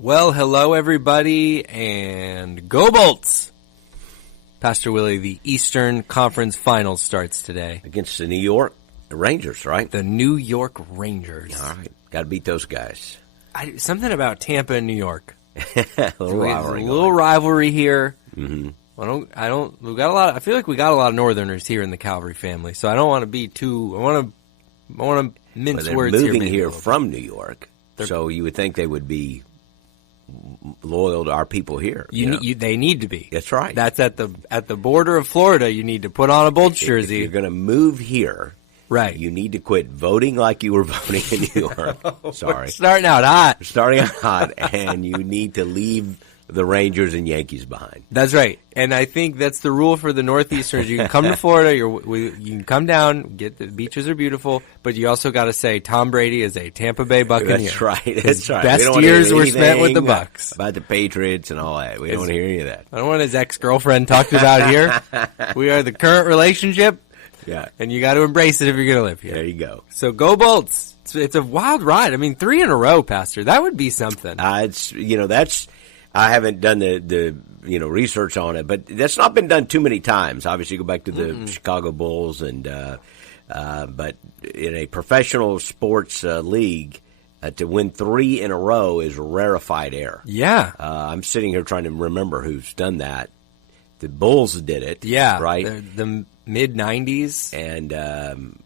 Well, hello, everybody, and go Bolts! Pastor Willie, the Eastern Conference Finals starts today. Against the New York Rangers, right? The New York Rangers. All right. Got to beat those guys. Something about Tampa and New York. A little rivalry here. Mm-hmm. I feel like we got a lot of Northerners here in the Calvary family, so I don't want to be too, I want to mince words here. They're moving here from New York, so you would think they would be loyal to our people here. They need to be. That's right. That's at the border of Florida. You need to put on a Bolts jersey. If you're going to move here, right? You need to quit voting like you were voting in New York. Sorry, we're starting out hot, and you need to leave the Rangers and Yankees behind. That's right, and I think that's the rule for the Northeasterners. You can come to Florida, you can come down, the beaches are beautiful, but you also got to say Tom Brady is a Tampa Bay Buccaneer. That's right. His best years were spent with the Bucs. About the Patriots and all that. We don't want to hear any of that. I don't want his ex-girlfriend talked about here. We are the current relationship, and you got to embrace it if you're going to live here. There you go. So go Bolts! It's a wild ride. I mean, 3 in a row, Pastor. That would be something. I haven't done the research on it, but that's not been done too many times. Obviously, go back to the Chicago Bulls, but in a professional sports league, to win 3 in a row is rarefied air. Yeah, I'm sitting here trying to remember who's done that. The Bulls did it. Yeah, right. The mid '90s, and I'm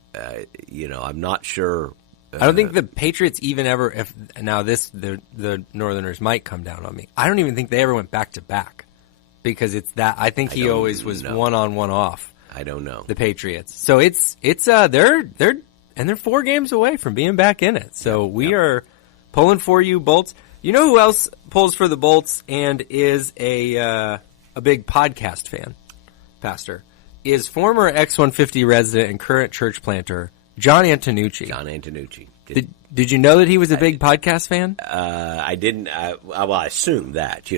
not sure. I don't think the Patriots even ever. The Northerners might come down on me. I don't even think they ever went back to back, because it's that. I think he always was one on, one off. I don't know the Patriots. So they're 4 games away from being back in it. So we are pulling for you, Bolts. You know who else pulls for the Bolts and is a big podcast fan, Pastor, is former X150 resident and current church planter John Antonucci. Did you know that he was a big podcast fan? I didn't. I assumed that.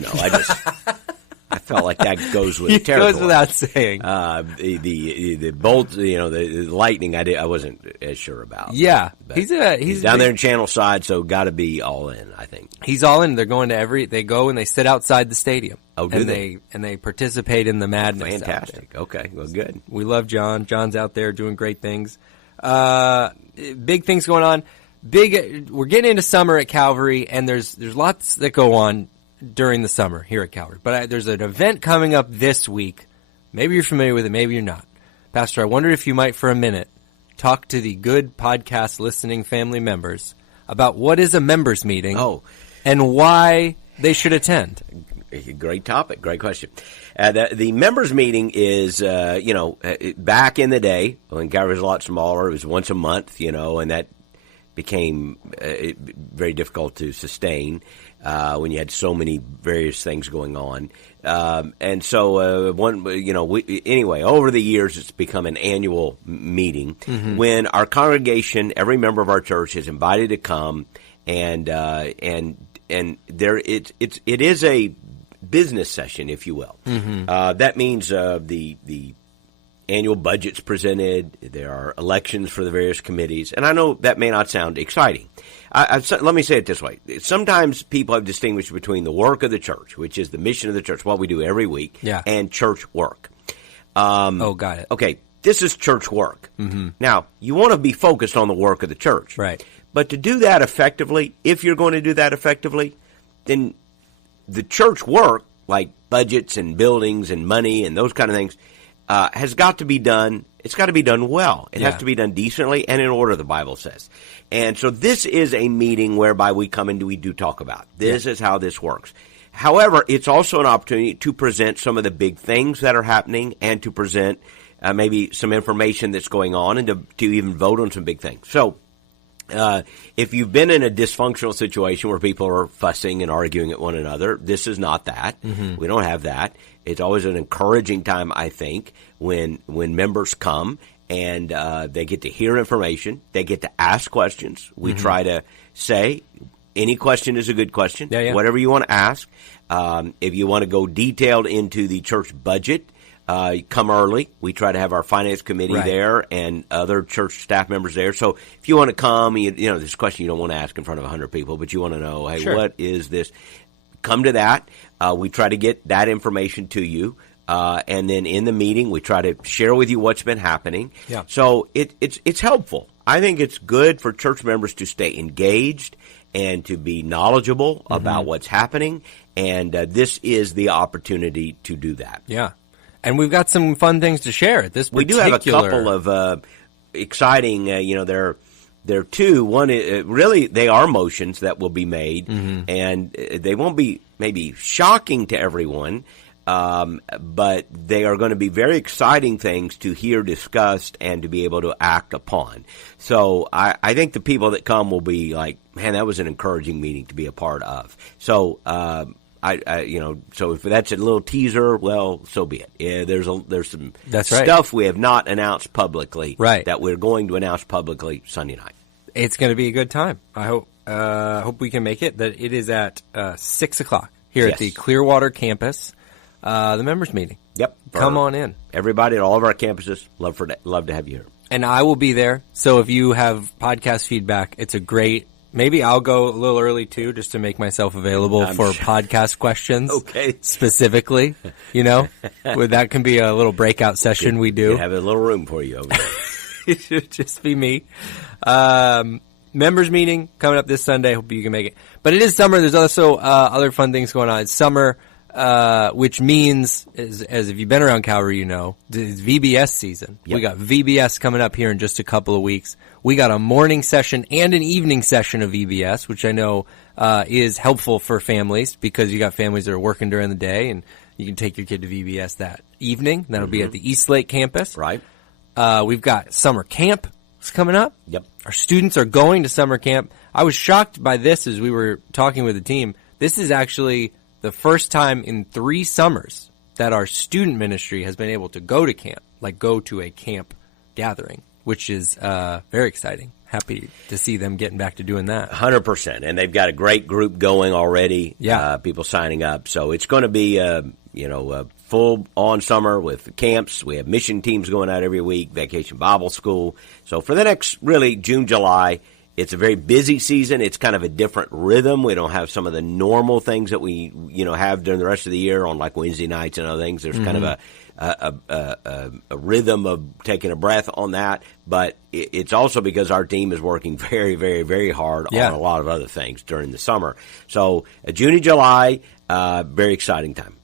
I felt like that goes with the territory. Goes without saying. The bolt, the lightning, I wasn't as sure about. Yeah, but he's down there in Channel Side, so got to be all in. I think he's all in. They're going to they go and they sit outside the stadium. Oh, do they? And they participate in the madness. Fantastic. Okay, well, good. We love John. John's out there doing great things. Big things going on. We're getting into summer at Calvary, and there's lots that go on during the summer here at Calvary. But there's an event coming up this week. Maybe you're familiar with it, maybe you're not. Pastor, I wonder if you might, for a minute, talk to the good podcast listening family members about what is a members meeting and why they should attend. Great topic. Great question. The members meeting is, back in the day when Calvary was a lot smaller, it was once a month, and that became very difficult to sustain when you had so many various things going on. And so, anyway, over the years, it's become an annual meeting when our congregation, every member of our church is invited to come, and there it is a business session, if you will. That means the annual budget's presented. There are elections for the various committees, and I know that may not sound exciting. Let me say it this way. Sometimes people have distinguished between the work of the church, which is the mission of the church, what we do every week, and church work. Got it. Okay, this is church work. Now, you want to be focused on the work of the church. Right. But to do that effectively, if you're going to do that effectively, then the church work, like budgets and buildings and money and those kind of things, has got to be done. It's got to be done well. It has to be done decently and in order, the Bible says. And so this is a meeting whereby we come and we do talk about. This is how this works. However, it's also an opportunity to present some of the big things that are happening and to present maybe some information that's going on and to even vote on some big things. So if you've been in a dysfunctional situation where people are fussing and arguing at one another, this is not that. We don't have that. It's always an encouraging time, I think, when members come and they get to hear information. They get to ask questions. We try to say any question is a good question, whatever you want to ask. If you want to go detailed into the church budget, come early. We try to have our finance committee Right. there and other church staff members there. So if you want to come, you know, this question you don't want to ask in front of 100 people, but you want to know, hey, Sure. what is this? Come to that. We try to get that information to you. And then in the meeting, we try to share with you what's been happening. Yeah. So it's helpful. I think it's good for church members to stay engaged and to be knowledgeable about what's happening. And this is the opportunity to do that. Yeah. And we've got some fun things to share at this We particular. do have a couple of exciting, there are two. One, really, they are motions that will be made, and they won't be maybe shocking to everyone, but they are going to be very exciting things to hear discussed and to be able to act upon. So I think the people that come will be like, man, that was an encouraging meeting to be a part of. So so if that's a little teaser, well, so be it. Yeah, there's some That's right. stuff we have not announced publicly Right. that we're going to announce publicly Sunday night. It's going to be a good time. I hope we can make it. That it is at 6:00 here at the Yes. Clearwater campus, the members meeting. Yep. Come on in. Everybody at all of our campuses, love to have you here. And I will be there. So if you have podcast feedback, it's a great. Maybe I'll go a little early too, just to make myself available I'm for sure. podcast questions. Okay. Specifically, that can be a little breakout session we do. We have a little room for you over there. It should just be me. Members meeting coming up this Sunday. Hope you can make it. But it is summer. There's also other fun things going on. It's summer, which means, as if you've been around Calvary, you know, it's VBS season. Yep. We got VBS coming up here in just a couple of weeks. We got a morning session and an evening session of VBS, which I know is helpful for families because you got families that are working during the day, and you can take your kid to VBS that evening. That'll be at the Eastlake campus. Right? We've got summer camp coming up. Yep. Our students are going to summer camp. I was shocked by this as we were talking with the team. This is actually the first time in 3 summers that our student ministry has been able to go to camp, like go to a camp gathering, which is very exciting. Happy to see them getting back to doing that. 100%. And they've got a great group going already. Yeah. People signing up. So it's going to be, a full on summer with camps. We have mission teams going out every week, Vacation Bible School. So for the next, really, June, July, it's a very busy season. It's kind of a different rhythm. We don't have some of the normal things that we, have during the rest of the year on like Wednesday nights and other things. There's kind of a rhythm of taking a breath on that. But it's also because our team is working very, very, very hard on a lot of other things during the summer. So June and July, very exciting time.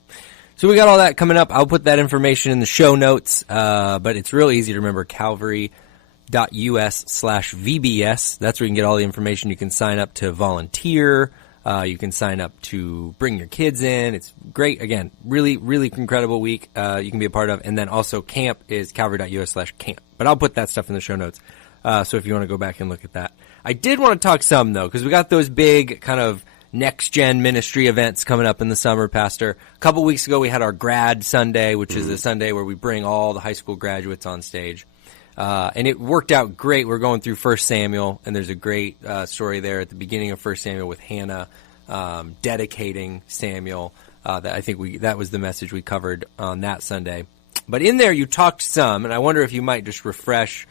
So we got all that coming up. I'll put that information in the show notes, but it's real easy to remember, calvary.us/VBS. That's where you can get all the information. You can sign up to volunteer. You can sign up to bring your kids in. It's great. Again, really, really incredible week you can be a part of. And then also camp is calvary.us/camp. But I'll put that stuff in the show notes. So if you want to go back and look at that. I did want to talk some, though, because we got those big kind of next-gen ministry events coming up in the summer, Pastor. A couple weeks ago, we had our Grad Sunday, which is a Sunday where we bring all the high school graduates on stage. And it worked out great. We're going through 1 Samuel, and there's a great story there at the beginning of 1 Samuel with Hannah dedicating Samuel. That I think that was the message we covered on that Sunday. But in there, you talked some, and I wonder if you might just refresh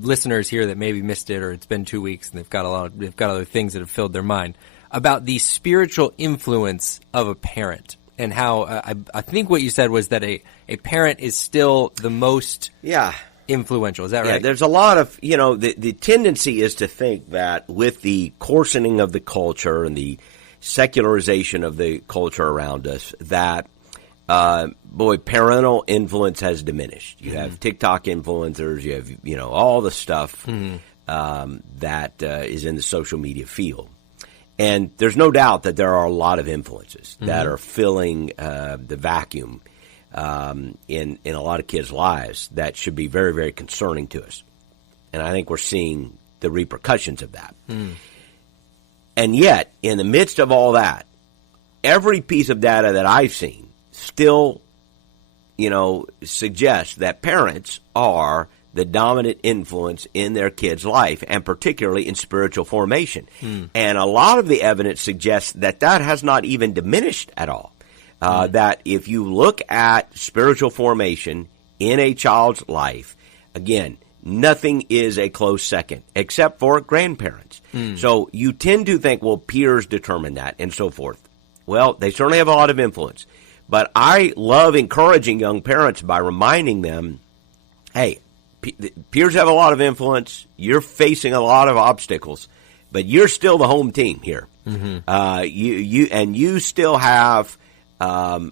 listeners here that maybe missed it, or it's been 2 weeks and they've got other things that have filled their mind about the spiritual influence of a parent, and how I think what you said was that a parent is still the most influential. Is that right? Yeah, there's a lot of, the tendency is to think that with the coarsening of the culture and the secularization of the culture around us, that parental influence has diminished. You have TikTok influencers, you have, all the stuff that is in the social media field. And there's no doubt that there are a lot of influences that are filling the vacuum in a lot of kids' lives that should be very, very concerning to us. And I think we're seeing the repercussions of that. And yet, in the midst of all that, every piece of data that I've seen still, suggests that parents are the dominant influence in their kids' life, and particularly in spiritual formation. And a lot of the evidence suggests that has not even diminished at all. that if you look at spiritual formation in a child's life, again, nothing is a close second except for grandparents. So you tend to think, well, peers determine that and so forth. Well, they certainly have a lot of influence. But I love encouraging young parents by reminding them, hey, peers have a lot of influence. You're facing a lot of obstacles, but you're still the home team here. You still have the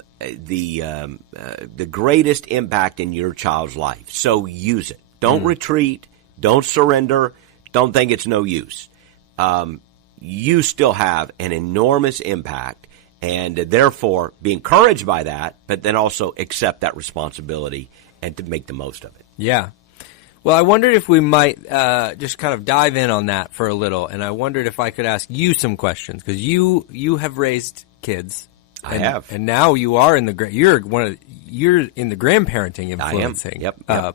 greatest impact in your child's life. So use it. Don't retreat. Don't surrender. Don't think it's no use. You still have an enormous impact, and therefore be encouraged by that, but then also accept that responsibility and to make the most of it. Yeah. Well, I wondered if we might just kind of dive in on that for a little, and I wondered if I could ask you some questions, because you have raised kids. I have, and now you are in the you're in the grandparenting influencing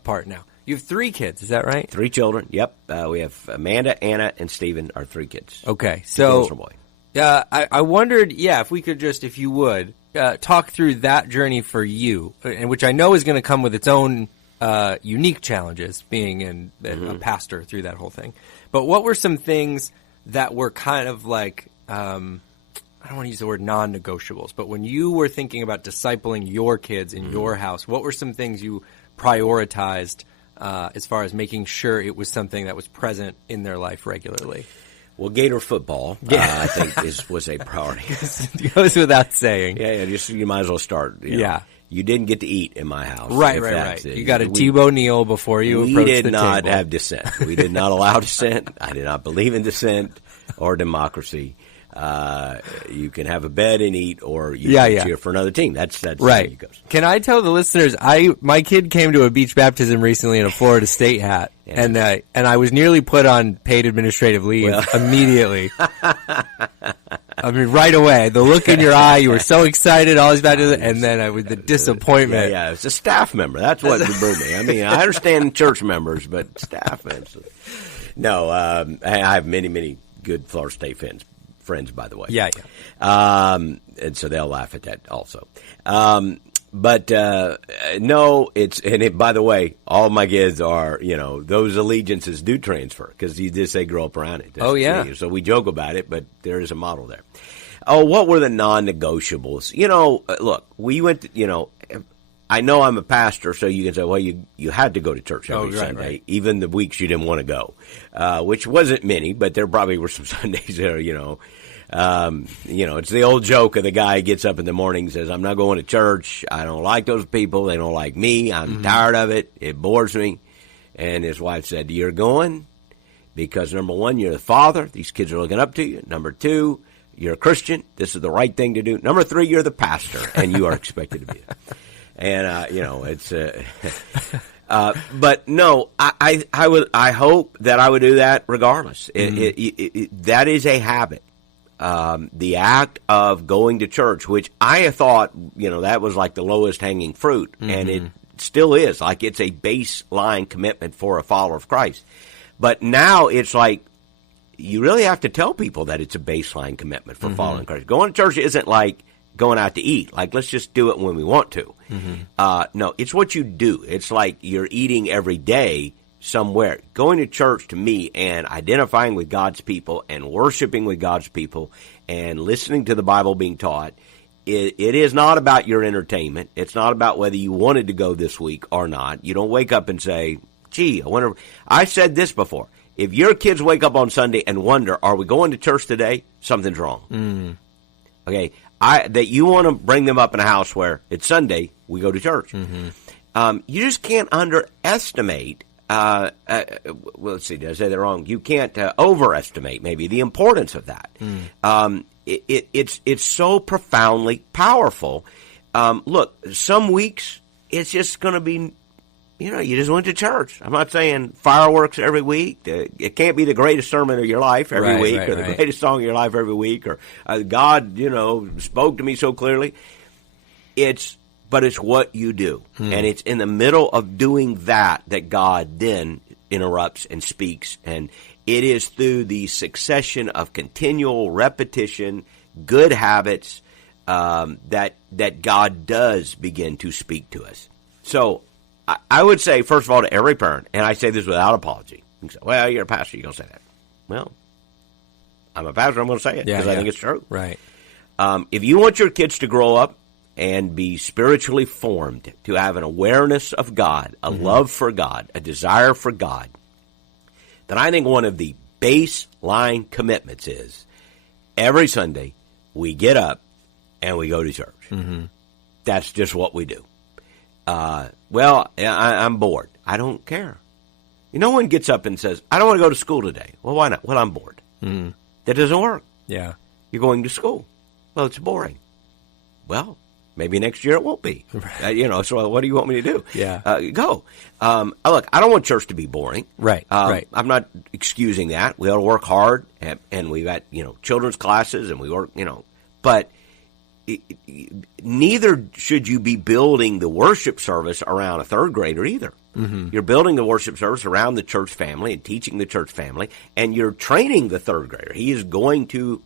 part now. You have 3 kids, is that right? 3 children. Yep, we have Amanda, Anna, and Stephen, our 3 kids. Okay, so boy. I wondered, if we could just, if you would, talk through that journey for you, and which I know is going to come with its own unique challenges, being a pastor through that whole thing. But what were some things that were kind of like, I don't want to use the word non-negotiables, but when you were thinking about discipling your kids in your house, what were some things you prioritized as far as making sure it was something that was present in their life regularly? Well, Gator football, I think, was a priority. It goes without saying. Yeah, just you might as well start. You didn't get to eat in my house. Right. You got a Tebow kneel before you approached the table. We did not have dissent. We did not allow dissent. I did not believe in dissent or democracy. You can have a bed and eat, or you can cheer for another team. That's right. How it goes. Can I tell the listeners? My kid came to a beach baptism recently in a Florida State hat, and I was nearly put on paid administrative leave immediately. I mean, right away. The look in your eye, you were so excited, all these baptisms, and then with the disappointment. Yeah, it's a staff member. That's what burned me. I mean, I understand church members, but staff members. No, I have many good Florida State friends, by the way. Yeah. And so they'll laugh at that also. But no, by the way, all my kids are, those allegiances do transfer because they grow up around it. That's So we joke about it, but there is a model there. Oh, what were the non-negotiables? Look, we went, I know I'm a pastor, so you can say, well, you had to go to church every Sunday, even the weeks you didn't want to go, which wasn't many, but there probably were some Sundays there, it's the old joke of the guy who gets up in the morning and says, I'm not going to church. I don't like those people. They don't like me. I'm tired of it. It bores me. And his wife said, you're going because, number one, you're the father. These kids are looking up to you. Number two, you're a Christian. This is the right thing to do. Number three, you're the pastor, and you are expected to be it. And, it's but no, I hope that I would do that regardless. That is a habit. The act of going to church, which I thought, that was like the lowest hanging fruit, and it still is. Like, it's a baseline commitment for a follower of Christ. But now it's like you really have to tell people that it's a baseline commitment for following Christ. Going to church isn't like going out to eat. Like, let's just do it when we want to. No, it's what you do. It's like you're eating every day somewhere. Going to church, to me, and identifying with God's people and worshiping with God's people and listening to the Bible being taught, it is not about your entertainment. It's not about whether you wanted to go this week or not. You don't wake up and say, gee, I wonder. I said this before. If your kids wake up on Sunday and wonder, are we going to church today? Something's wrong. Okay, that you want to bring them up in a house where it's Sunday, we go to church. You just can't underestimate. Let's see, did I say that wrong? You can't overestimate maybe the importance of that. It's so profoundly powerful. Look, some weeks it's just going to be, you just went to church. I'm not saying fireworks every week. It can't be the greatest sermon of your life every week, or the greatest song of your life every week, or God, spoke to me so clearly. But it's what you do. And it's in the middle of doing that God then interrupts and speaks. And it is through the succession of continual repetition, good habits, that God does begin to speak to us. So I would say, first of all, to every parent, and I say this without apology. You say, well, you're a pastor, you're going to say that. Well, I'm a pastor, I'm going to say it because I think it's true. Right. If you want your kids to grow up and be spiritually formed, to have an awareness of God, a love for God, a desire for God, then I think one of the baseline commitments is every Sunday we get up and we go to church. That's just what we do. Well, I'm bored. I don't care. No one gets up and says, I don't want to go to school today. Well, why not? Well, I'm bored. That doesn't work. Yeah. You're going to school. Well, it's boring. Well, maybe next year it won't be. Right. So what do you want me to do? Yeah. Go. Look, I don't want church to be boring. Right. Right. I'm not excusing that. We ought to work hard, and we've got, children's classes, and we work, but neither should you be building the worship service around a third grader either. You're building the worship service around the church family and teaching the church family, and you're training the third grader. He's going to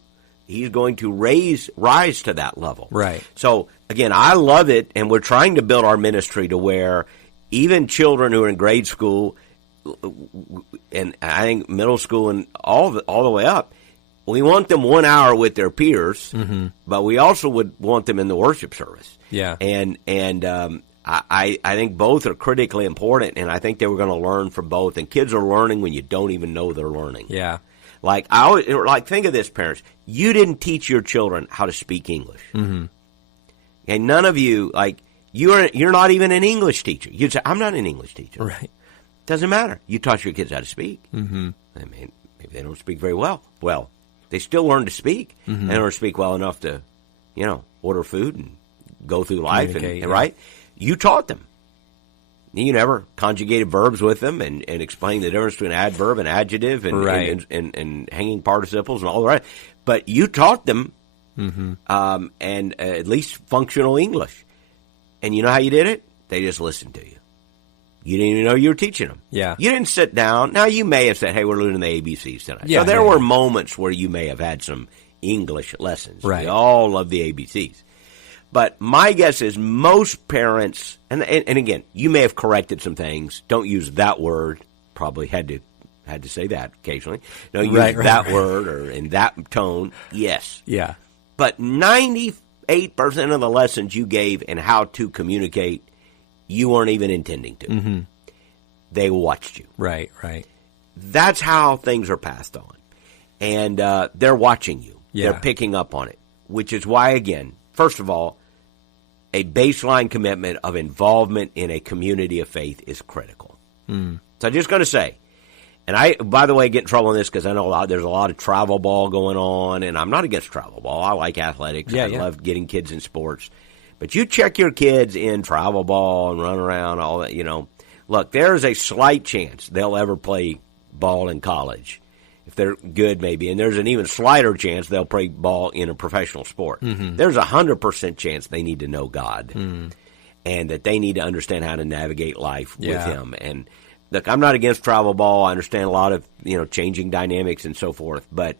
rise to that level. Right. So again, I love it, and we're trying to build our ministry to where even children who are in grade school, and I think middle school and all the way up, we want them 1 hour with their peers, but we also would want them in the worship service. Yeah. And I think both are critically important, and I think they were going to learn from both. And kids are learning when you don't even know they're learning. Yeah. Think of this, parents. You didn't teach your children how to speak English. And none of you, you're not even an English teacher. You'd say, I'm not an English teacher. Right. Doesn't matter. You taught your kids how to speak. I mean, maybe they don't speak very well. Well, they still learn to speak. They don't speak well enough to, order food and go through life. Right? You taught them. You never conjugated verbs with them and explained the difference between adverb and adjective and hanging participles and all the rest. But you taught them and at least functional English. And you know how you did it? They just listened to you. You didn't even know you were teaching them. Yeah. You didn't sit down. Now, you may have said, hey, we're learning the ABCs tonight. Yeah, so there were moments where you may have had some English lessons. Right. We all love the ABCs. But my guess is most parents, and again, you may have corrected some things. Don't use that word. Probably had to say that occasionally. Don't use that word or in that tone. Yes. Yeah. But 98% of the lessons you gave in how to communicate, you weren't even intending to. They watched you. Right. That's how things are passed on. And they're watching you. Yeah. They're picking up on it, which is why, again, first of all, a baseline commitment of involvement in a community of faith is critical. So I'm just going to say, and I, by the way, get in trouble on this because I know there's a lot of travel ball going on, and I'm not against travel ball. I like athletics. I love getting kids in sports. But you check your kids in travel ball and run around, all that, Look, there's a slight chance they'll ever play ball in college. If they're good, maybe. And there's an even slighter chance they'll play ball in a professional sport. There's 100% chance they need to know God and that they need to understand how to navigate life with Him. And look, I'm not against travel ball. I understand a lot of, changing dynamics and so forth. But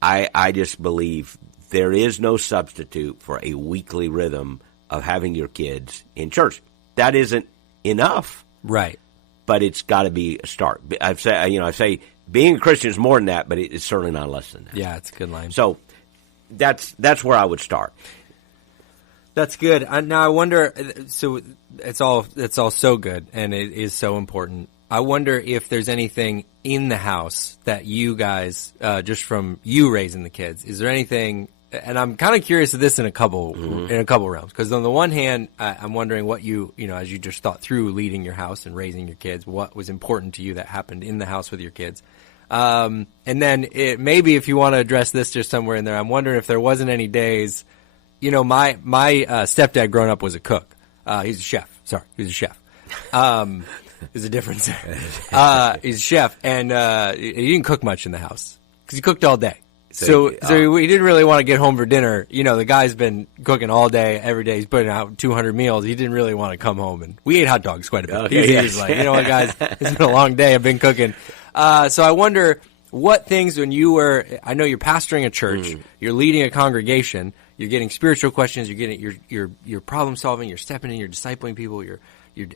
I just believe there is no substitute for a weekly rhythm of having your kids in church. That isn't enough. Right. But it's got to be a start. I say being a Christian is more than that, but it's certainly not less than that. Yeah, it's a good line. So that's where I would start. That's good. Now I wonder. So it's all so good, and it is so important. I wonder if there's anything in the house that you guys, just from you raising the kids, is there anything? And I'm kind of curious of this in a couple realms, because on the one hand, I'm wondering what as you just thought through leading your house and raising your kids, what was important to you that happened in the house with your kids, and then maybe if you want to address this just somewhere in there, I'm wondering if there wasn't any days, my stepdad growing up was a cook. He's a chef. Sorry, he was a chef. There's a difference. He's a chef, and he didn't cook much in the house because he cooked all day. So he didn't really want to get home for dinner. The guy's been cooking all day, every day. He's putting out 200 meals. He didn't really want to come home. And we ate hot dogs quite a bit. Okay, he was like, you know what, guys, it's been a long day. I've been cooking. So I wonder, what things when you were, I know you're pastoring a church, you're leading a congregation, you're getting spiritual questions, you're getting you're problem solving, you're stepping in, you're discipling people, you're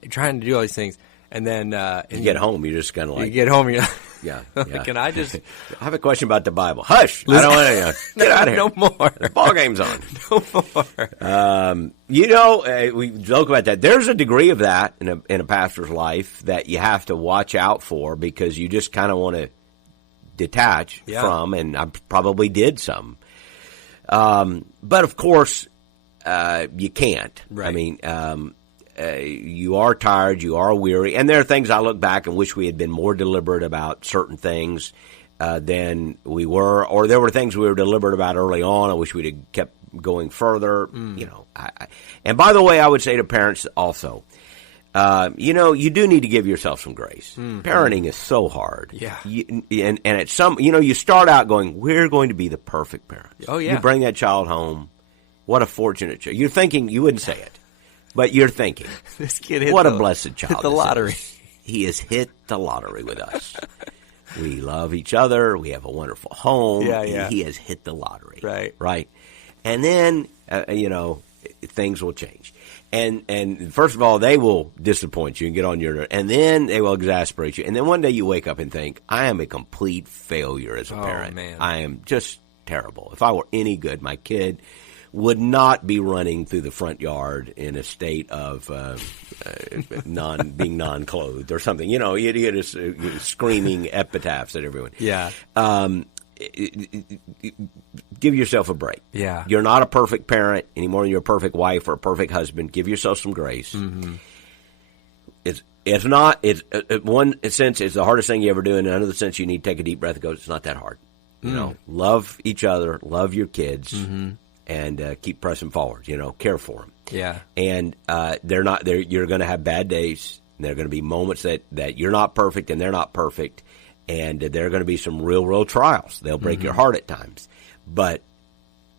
trying to do all these things, and then you get home, you're just kind of like, you get home, you're yeah. Can I just? I have a question about the Bible. Hush! I don't want to get out of here. No more. The ball game's on. No more. We joke about that. There's a degree of that in a pastor's life that you have to watch out for because you just kind of want to detach from, and I probably did some. But of course, you can't. Right. I mean, you are tired, you are weary, and there are things I look back and wish we had been more deliberate about certain things than we were, or there were things we were deliberate about early on. I wish we'd have kept going further. And by the way, I would say to parents also, you do need to give yourself some grace. Parenting is so hard. Yeah. And at some, you start out going, we're going to be the perfect parents. Oh, yeah. You bring that child home. What a fortunate child. You're thinking, you wouldn't say it, but you're thinking, this kid hit what a blessed child. Hit the lottery. He has hit the lottery with us. We love each other. We have a wonderful home. Yeah. He has hit the lottery. Right. And then, things will change. And first of all, they will disappoint you and get on your nerves. And then they will exasperate you. And then one day you wake up and think, I am a complete failure as a parent. Man. I am just terrible. If I were any good, my kid would not be running through the front yard in a state of being non-clothed or something. You get screaming epitaphs at everyone. Yeah. Give yourself a break. Yeah. You're not a perfect parent any more than you're a perfect wife or a perfect husband. Give yourself some grace. Mm-hmm. It's not. It's one sense it's the hardest thing you ever do. In another sense, you need to take a deep breath and go, it's not that hard. Love each other, love your kids, and keep pressing forward. Care for them. Yeah. And they're not. You're going to have bad days. And there are going to be moments that you're not perfect and they're not perfect. And there are going to be some real trials. They'll break your heart at times. But,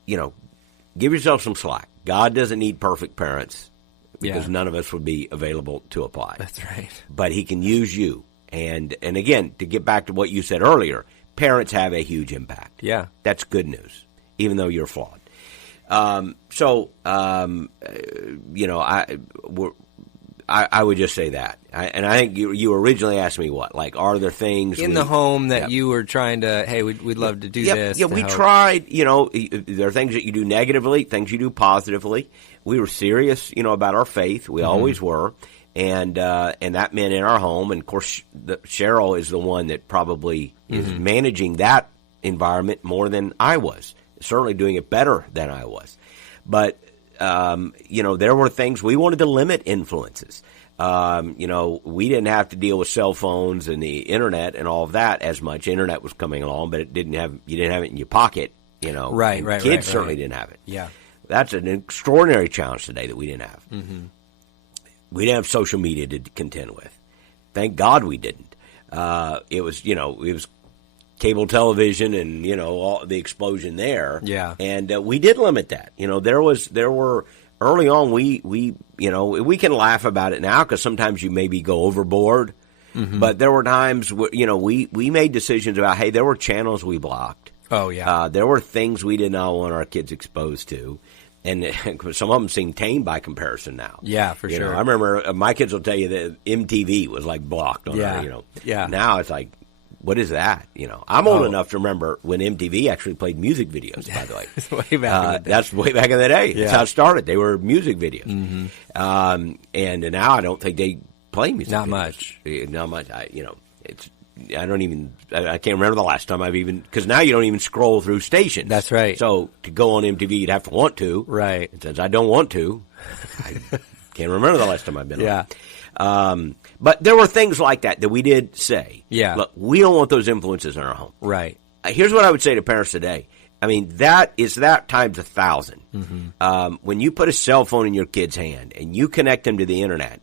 give yourself some slack. God doesn't need perfect parents because none of us would be available to apply. That's right. But he can use you. And again, to get back to what you said earlier, parents have a huge impact. Yeah. That's good news, even though you're flawed. I would just say that. And I think you originally asked me what? Like, are there things in the home that you were trying to, hey, we'd love to do this? Yeah, we tried. There are things that you do negatively, things you do positively. We were serious, about our faith. We always were. And that meant in our home. And, of course, Cheryl is the one that probably is managing that environment more than I was, certainly doing it better than I was. But there were things we wanted to limit influences. We didn't have to deal with cell phones and the internet and all of that as much. Internet was coming along, but you didn't have it in your pocket. Right. Kids certainly didn't have it. Yeah, that's an extraordinary challenge today that we didn't have. Mm-hmm. We didn't have social media to contend with. Thank God we didn't. It was cable television and, all the explosion there. Yeah. And we did limit that. There were early on, we can laugh about it now because sometimes you maybe go overboard. Mm-hmm. But there were times where, we made decisions about, hey, there were channels we blocked. Oh, yeah. There were things we did not want our kids exposed to. And some of them seem tame by comparison now. Yeah, for sure. I remember my kids will tell you that MTV was like blocked on there, Yeah. Now it's like, what is that? I'm old enough to remember when MTV actually played music videos, by the way. Way back in the day. That's way back in the day. Yeah. That's how it started. They were music videos. Mm-hmm. And now I don't think they play music Not videos. Not much. I can't remember the last time because now you don't even scroll through stations. That's right. So to go on MTV, you'd have to want to. Right. And since I don't want to, I can't remember the last time I've been on. Yeah. But there were things like that we did say. Yeah. Look, we don't want those influences in our home. Right. Here's what I would say to parents today. I mean, that times 1,000. Mm-hmm. When you put a cell phone in your kid's hand and you connect them to the internet,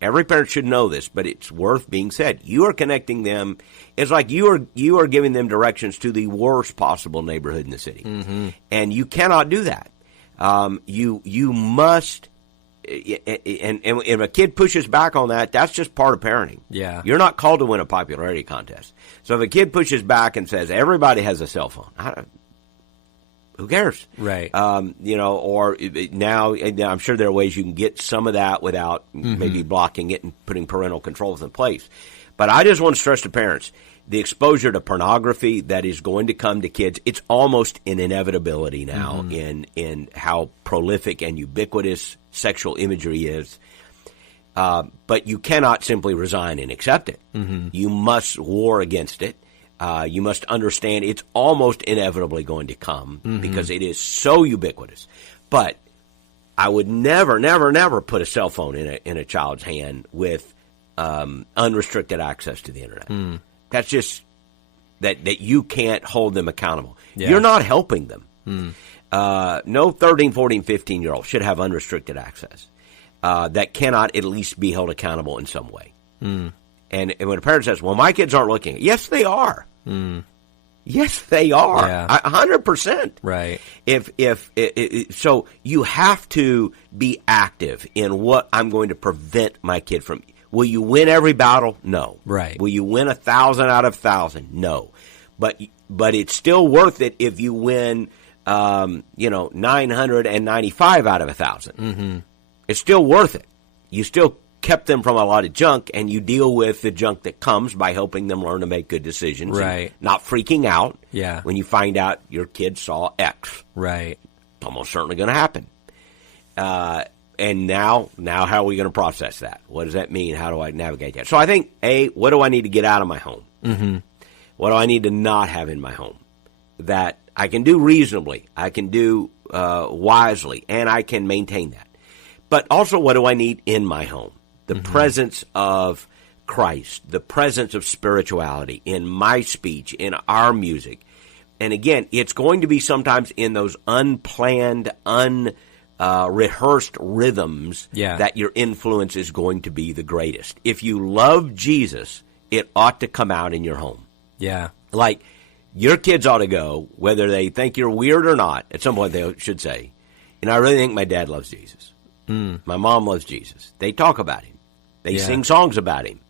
every parent should know this, but it's worth being said. You are connecting them. It's like you are giving them directions to the worst possible neighborhood in the city. Mm-hmm. And you cannot do that. You must and if a kid pushes back on that, that's just part of parenting. Yeah. You're not called to win a popularity contest. So if a kid pushes back and says, everybody has a cell phone, who cares? Right. Or now I'm sure there are ways you can get some of that without maybe blocking it and putting parental controls in place. But I just want to stress to parents, the exposure to pornography that is going to come to kids, it's almost an inevitability now in how prolific and ubiquitous sexual imagery is. But you cannot simply resign and accept it. You must war against it. You must understand it's almost inevitably going to come because it is so ubiquitous. But I would never put a cell phone in a child's hand with unrestricted access to the internet. That's just that you can't hold them accountable. Yeah. You're not helping them. No 13, 14, 15-year-old should have unrestricted access that cannot at least be held accountable in some way. And when a parent says, well, my kids aren't looking, yes, they are. Yes, they are. Yeah. 100%. Right. So you have to be active in what I'm going to prevent my kid from. Will you win every battle? No. Right. Will you win 1,000 out of 1,000? No. But it's still worth it if you win, 995 out of 1,000. It's still worth it. You still kept them from a lot of junk, and you deal with the junk that comes by helping them learn to make good decisions. Right. Not freaking out. Yeah. When you find out your kid saw X. Right. It's almost certainly going to happen. And now how are we going to process that? What does that mean? How do I navigate that? So I think, what do I need to get out of my home? What do I need to not have in my home that I can do reasonably, I can do wisely, and I can maintain that? But also, what do I need in my home? The presence of Christ, the presence of spirituality in my speech, in our music. And again, it's going to be sometimes in those unplanned, rehearsed rhythms that your influence is going to be the greatest. If you love Jesus, it ought to come out in your home. Yeah. Like, your kids ought to go, whether they think you're weird or not, at some point they should say, I really think my dad loves Jesus. My mom loves Jesus. They talk about him. They sing songs about him.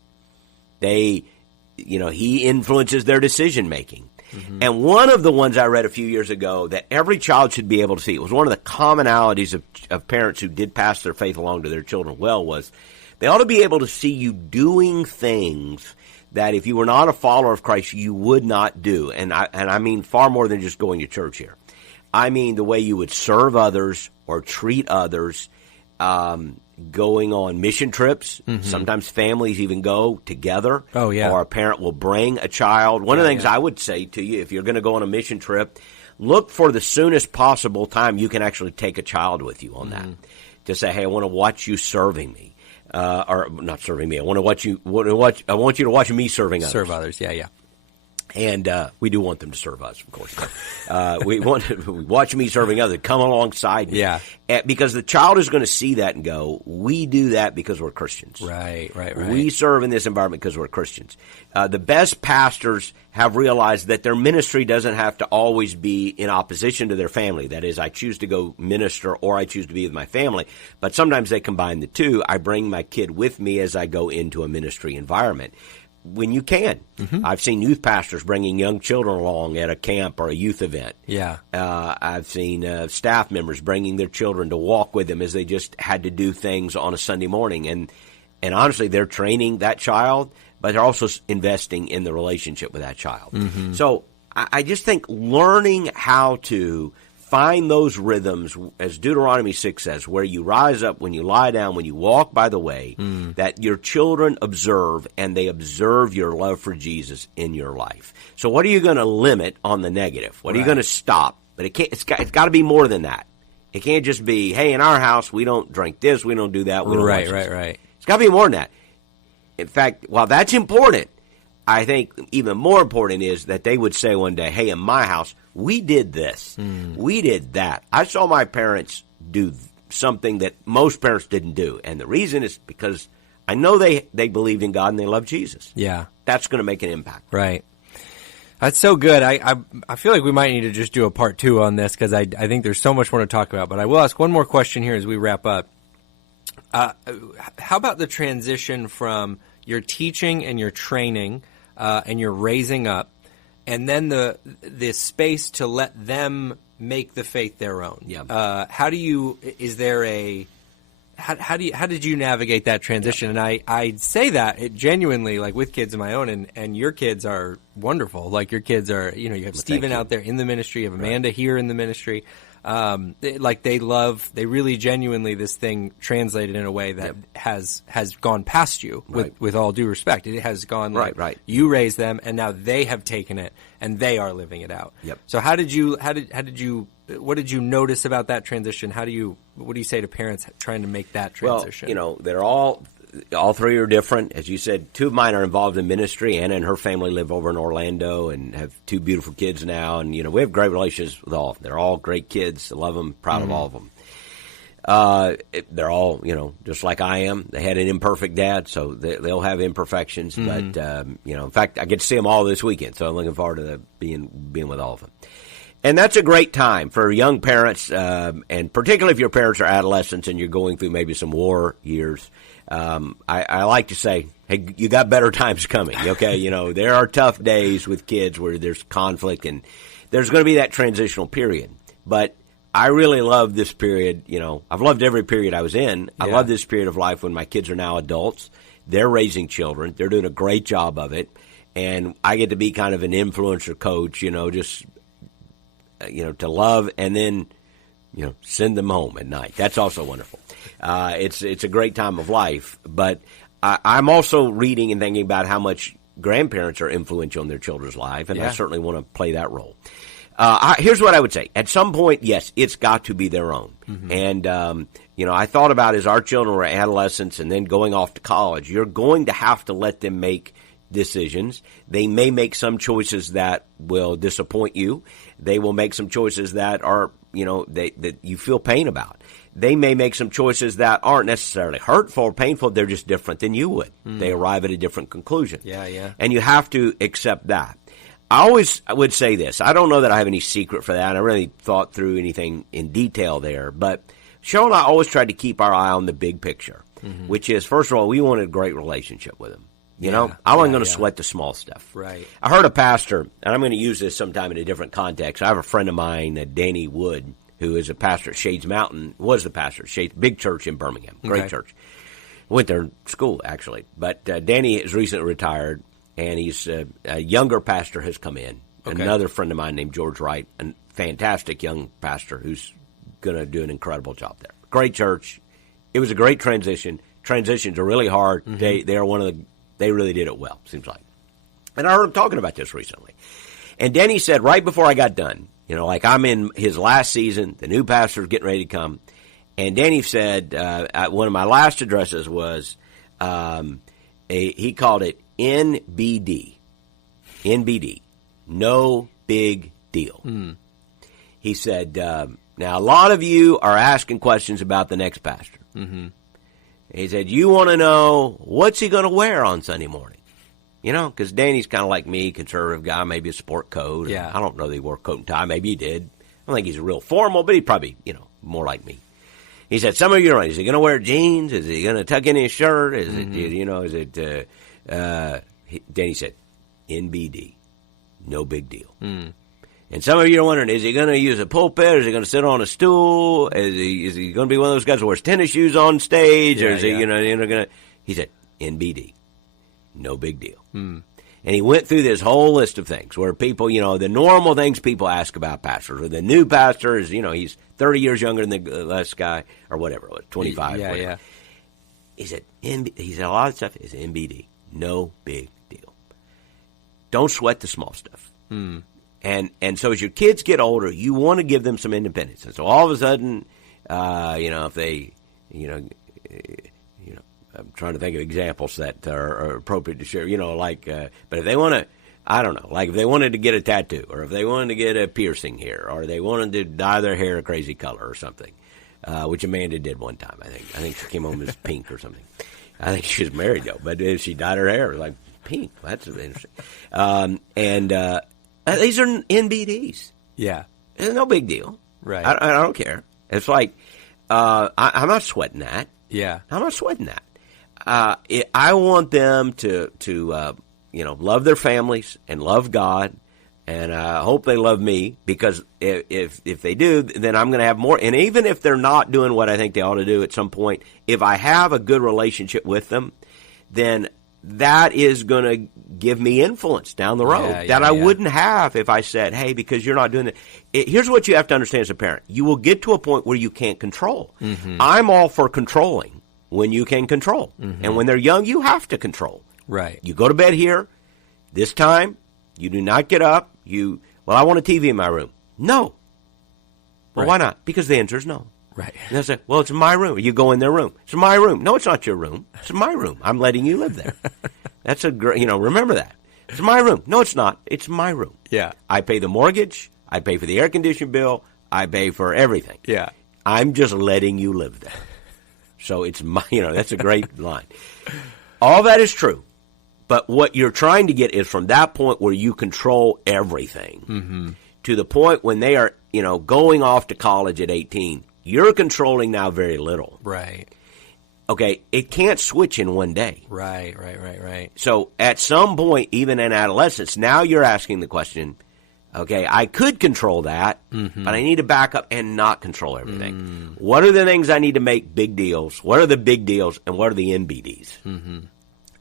He influences their decision making. And one of the ones I read a few years ago that every child should be able to see, it was one of the commonalities of parents who did pass their faith along to their children was they ought to be able to see you doing things that if you were not a follower of Christ, you would not do. And I mean far more than just going to church here. I mean the way you would serve others or treat others, going on mission trips. Sometimes families even go together. Oh, yeah. Or a parent will bring a child. One of the things I would say to you, if you're going to go on a mission trip, look for the soonest possible time you can actually take a child with you on that. To say, hey, I want to watch you serving me. Or not serving me. I want you to watch me serving others. Serve others, yeah. And we do want them to serve us, of course. We watch me serving others. Come alongside me. Yeah. Because the child is going to see that and go, we do that because we're Christians. Right. We serve in this environment because we're Christians. The best pastors have realized that their ministry doesn't have to always be in opposition to their family. That is, I choose to go minister or I choose to be with my family. But sometimes they combine the two. I bring my kid with me as I go into a ministry environment. When you can. I've seen youth pastors bringing young children along at a camp or a youth event. Yeah. I've seen staff members bringing their children to walk with them as they just had to do things on a Sunday morning. And honestly, they're training that child, but they're also investing in the relationship with that child. So I just think learning how to find those rhythms, as Deuteronomy 6 says, where you rise up, when you lie down, when you walk by the way, that your children observe, and they observe your love for Jesus in your life. So what are you going to limit on the negative? What are you going to stop? But it's got to be more than that. It can't just be, hey, in our house, we don't drink this, we don't do that. We don't watch this. Right. It's got to be more than that. In fact, while that's important, I think even more important is that they would say one day, hey, in my house, we did this. We did that. I saw my parents do something that most parents didn't do. And the reason is because I know they believed in God and they loved Jesus. Yeah. That's going to make an impact. Right. That's so good. I feel like we might need to just do a part 2 on this because I think there's so much more to talk about. But I will ask one more question here as we wrap up. How about the transition from your teaching and your training and your raising up, and then the space to let them make the faith their own? Yeah. How did you navigate that transition? Yeah. And I say that it genuinely, like with kids of my own, and your kids are wonderful. Like your kids are, you have Stephen out there in the ministry, you have Amanda here in the ministry. They really genuinely, this thing translated in a way that has gone past you with all due respect. It has gone right. You raised them and now they have taken it and they are living it out. Yep. So what did you notice about that transition? What do you say to parents trying to make that transition? Well, they're all three are different. As you said, two of mine are involved in ministry. Anna and her family live over in Orlando and have two beautiful kids now. And, we have great relationships with all of them. They're all great kids. I love them, proud of all of them. They're all, just like I am. They had an imperfect dad, so they'll have imperfections. But, in fact, I get to see them all this weekend. So I'm looking forward to being with all of them. And that's a great time for young parents, and particularly if your parents are adolescents and you're going through maybe some war years. I like to say, hey, you got better times coming, okay? There are tough days with kids where there's conflict and there's going to be that transitional period. But I really love this period. I've loved every period I was in. Yeah. I love this period of life when my kids are now adults. They're raising children. They're doing a great job of it. And I get to be kind of an influencer coach, to love and then, send them home at night. That's also wonderful. It's a great time of life, but I'm also reading and thinking about how much grandparents are influential in their children's life, and I certainly want to play that role. Here's what I would say. At some point, yes, it's got to be their own. Mm-hmm. And, I thought about as our children were adolescents and then going off to college, you're going to have to let them make decisions. They may make some choices that will disappoint you. They will make some choices that are, that you feel pain about. They may make some choices that aren't necessarily hurtful or painful. They're just different than you would. They arrive at a different conclusion. Yeah. And you have to accept that. I would say this. I don't know that I have any secret for that. I really thought through anything in detail there. But Cheryl and I always tried to keep our eye on the big picture, which is, first of all, we wanted a great relationship with him. I wasn't going to sweat the small stuff. Right. I heard a pastor, and I'm going to use this sometime in a different context. I have a friend of mine, Danny Wood, who is a pastor at Shades Mountain, was the pastor at Shades, big church in Birmingham, great church. Went there to school, actually. But Danny is recently retired, and he's a younger pastor has come in. Okay. Another friend of mine named George Wright, a fantastic young pastor who's going to do an incredible job there. Great church. It was a great transition. Transitions are really hard. They really did it well, seems like. And I heard him talking about this recently. And Danny said right before I got done, I'm in his last season, the new pastor's getting ready to come. And Danny said, one of my last addresses was, he called it NBD. NBD. No big deal. He said, now a lot of you are asking questions about the next pastor. He said, you want to know what's he going to wear on Sunday morning? Because Danny's kind of like me, conservative guy, maybe a sport coat. Yeah. I don't know that he wore a coat and tie. Maybe he did. I don't think he's real formal, but he probably, more like me. He said, some of you are, is he going to wear jeans? Is he going to tuck in his shirt? Is it, Danny said, NBD, no big deal. And some of you are wondering, is he going to use a pulpit? Is he going to sit on a stool? Is he going to be one of those guys who wears tennis shoes on stage? Or is he, going to? He said, NBD, no big deal. And he went through this whole list of things where people, the normal things people ask about pastors. Or the new pastor is, he's 30 years younger than the last guy, or whatever, 25. Yeah. He said, a lot of stuff is NBD, no big deal. Don't sweat the small stuff. And so as your kids get older, you want to give them some independence. And so all of a sudden, if they, I'm trying to think of examples that are appropriate to share, but if they want to, I don't know, like if they wanted to get a tattoo or if they wanted to get a piercing here or they wanted to dye their hair a crazy color or something, which Amanda did one time, I think. I think she came home as pink or something. I think she was married, though, but she dyed her hair like pink. That's interesting. These are NBDs. Yeah. It's no big deal. Right. I don't care. It's like, I'm not sweating that. Yeah. I'm not sweating that. I want them to love their families and love God, and I hope they love me, because if they do, then I'm going to have more. And even if they're not doing what I think they ought to do at some point, if I have a good relationship with them, then that is going to give me influence down the road that I wouldn't have if I said, hey, because you're not doing it. Here's what you have to understand as a parent. You will get to a point where you can't control. Mm-hmm. I'm all for controlling when you can control. Mm-hmm. And when they're young, you have to control. Right. You go to bed here. This time, you do not get up. I want a TV in my room. No. Well, why not? Because the answer is no. Right. And they'll say, well, it's my room. You go in their room. It's my room. No, it's not your room. It's my room. I'm letting you live there. That's a great, remember that. It's my room. No, it's not. It's my room. Yeah. I pay the mortgage. I pay for the air conditioning bill. I pay for everything. Yeah. I'm just letting you live there. So it's my, that's a great line. All that is true. But what you're trying to get is from that point where you control everything to the point when they are, going off to college at 18, you're controlling now very little. Right. Okay, it can't switch in one day. Right. So at some point, even in adolescence, now you're asking the question, okay, I could control that, but I need to back up and not control everything. What are the things I need to make big deals? What are the big deals, and what are the NBDs?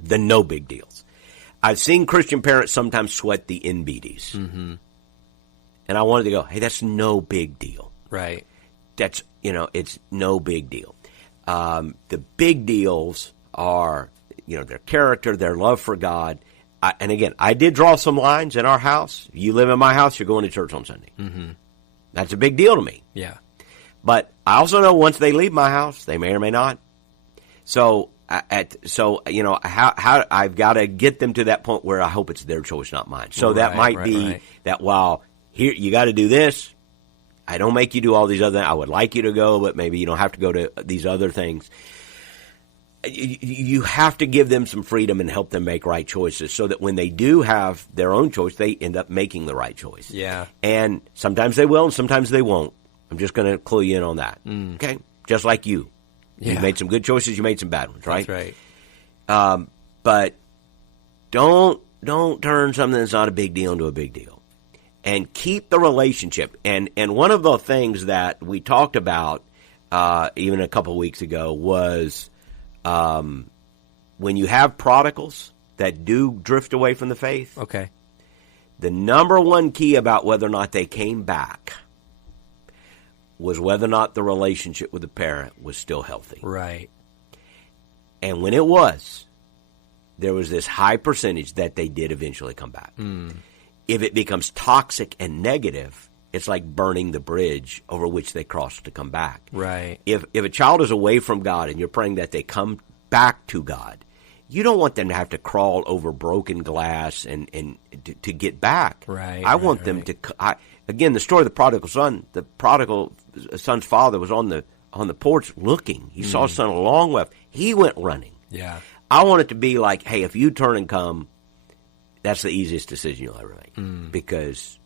The no big deals. I've seen Christian parents sometimes sweat the NBDs. And I wanted to go, hey, that's no big deal. Right. That's, it's no big deal. The big deals are, their character, their love for God. And again, I did draw some lines in our house. You live in my house, you're going to church on Sunday. That's a big deal to me. Yeah. But I also know once they leave my house, they may or may not. So, how I've got to get them to that point where I hope it's their choice, not mine. So that might be that while here you got to do this, I don't make you do all these other things. I would like you to go, but maybe you don't have to go to these other things. You have to give them some freedom and help them make right choices so that when they do have their own choice, they end up making the right choice. Yeah. And sometimes they will and sometimes they won't. I'm just going to clue you in on that. Okay? Just like you. Yeah. You made some good choices, you made some bad ones, right? That's right. But don't turn something that's not a big deal into a big deal. And keep the relationship. And one of the things that we talked about even a couple of weeks ago was when you have prodigals that do drift away from the faith. Okay. The number one key about whether or not they came back was whether or not the relationship with the parent was still healthy. Right. And when it was, there was this high percentage that they did eventually come back. If it becomes toxic and negative, it's like burning the bridge over which they crossed to come back. Right. If a child is away from God and you're praying that they come back to God, you don't want them to have to crawl over broken glass and to get back. Right. I want them to. Again, the story of the prodigal son. The prodigal son's father was on the porch looking. He saw his son a long way. He went running. Yeah. I want it to be like, hey, if you turn and come, that's the easiest decision you'll ever make because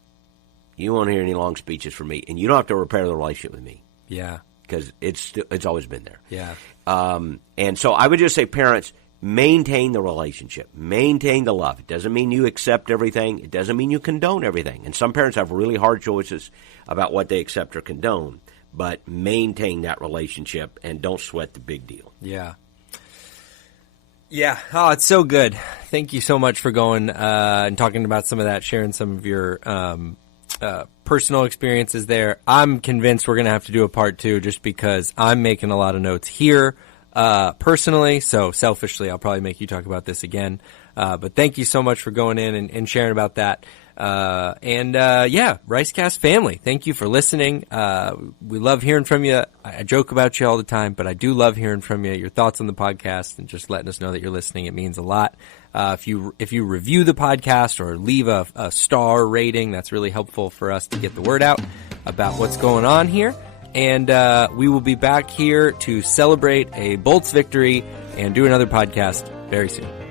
you won't hear any long speeches from me, and you don't have to repair the relationship with me. Yeah. Because it's always been there. Yeah. And so I would just say, parents, maintain the relationship, maintain the love. It doesn't mean you accept everything. It doesn't mean you condone everything. And some parents have really hard choices about what they accept or condone, but maintain that relationship and don't sweat the big deal. Yeah. Yeah. Oh, it's so good. Thank you so much for going and talking about some of that, sharing some of your personal experiences there. I'm convinced we're going to have to do a part 2 just because I'm making a lot of notes here personally. So selfishly, I'll probably make you talk about this again. But thank you so much for going in and sharing about that. Ricecast family, thank you for listening. We love hearing from you. I joke about you all the time, but I do love hearing from you, your thoughts on the podcast and just letting us know that you're listening. It means a lot. If you review the podcast or leave a star rating, that's really helpful for us to get the word out about what's going on here. And we will be back here to celebrate a Bolts victory and do another podcast very soon.